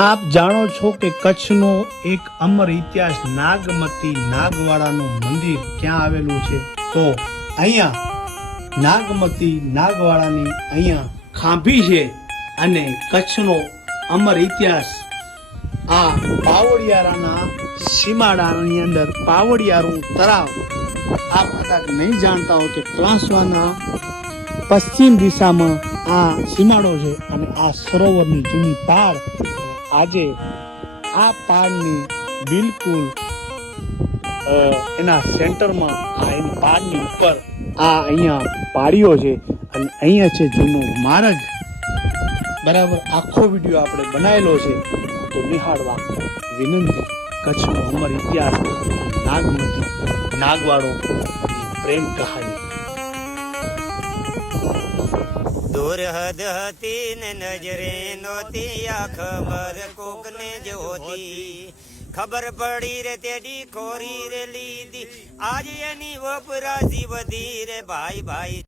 આપ જાણો છો કે કચ્છનો એક અમર ઇતિહાસ નાગમતી નાગવાડાનું મંદિર ક્યાં આવેલું છે? તો અહીંયા નાગમતી નાગવાડાની અહીંયા ખાંભી છે અને કચ્છનો અમર ઇતિહાસ આ પાવડિયારાના સીમાડાની અંદર પાવડિયારું તળાવ આપ કદાચ નહીં જાણતા હો કે ત્રાંસવાના પશ્ચિમ દિશામાં આ સીમાડો છે અને આ સરોવરની જૂની પાળ આજે આ પાળની બિલકુલ એના સેન્ટરમાં આ એની પાળની ઉપર આ અહીંયા પાળીઓ છે અને અહીંયા છે જૂનો માર્ગ. બરાબર આખો વિડીયો આપણે બનાવેલો છે તો નિહાળવા વિનંતી. કચ્છનો અમર ઇતિહાસ નાગમતી નાગવાડો પ્રેમ કહાની. દૂર હદ હતી ને નજરે નહોતી આ ખબર કોકને જોતી. ખબર પડી રે તેડી ખોરી રે લીધી આજ એની વપરાશી વધી રે ભાઈ ભાઈ.